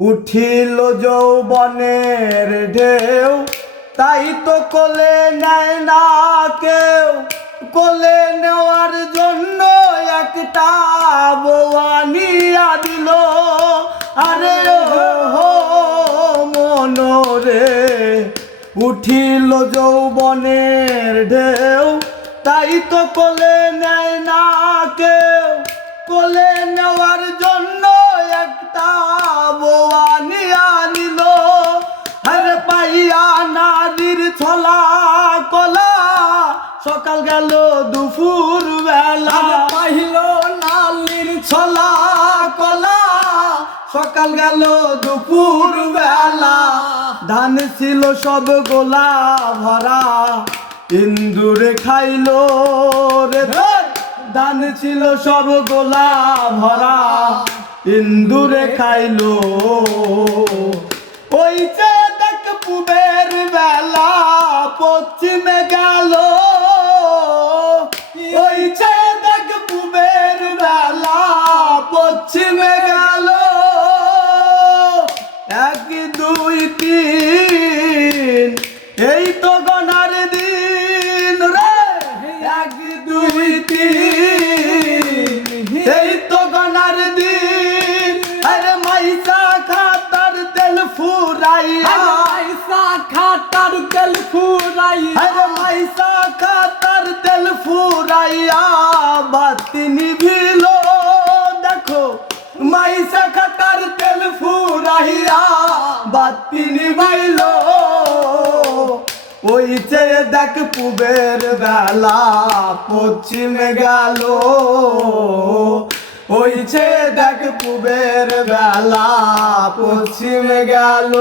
উঠিল যৌবনের ঢেউ, তাই তো কোলে নেয় না কেউ। কোলে নেওয়ার জন্য একটা বউ আনিয়া দিল। আরে ও মনরে, উঠিল যৌবনের ঢেউ, তাই তো কোলে নেয় না কেউ। কোলে নেওয়ার জন্য একটা বউ আনিয়া নিল। আরে পাইয়া নারীর ছলা কলা, সকাল গেল দুপুর বেলা। পাইল নালির ছলা কলা, সকাল গেল দুপুর বেলা। ধান ছিল সব গোলা ভরা, ইন্দুরে খাইলো রে ধর। ধান ছিল সব গোলা ভরা, ইন্দুরে খাইলো। ওই যে দেখ পুবের বেলা পশ্চিমে গেল। ওই যে দেখ পুবের বেলা পশ্চিমে গেল। এক দুই তিন, এই তো গনার দিন রে। এক দুই তিন, এই তো গনার দিন। আরে মাইসা খাতার তেল ফুরাইয়া, মাইসা খাটার তেল ফুরাইয়া। আরে মাইসা খাতার তেল ফুরাইয়া বাতি নিভিল। দেখো মাইসা খাতার তেল ফুরাইয়া বাতি নিভাইল। ওই যে দেখ পুবের বেলা পশ্চিমে গেল। ওই যে দেখ পুবের বেলা পশ্চিমে গেল।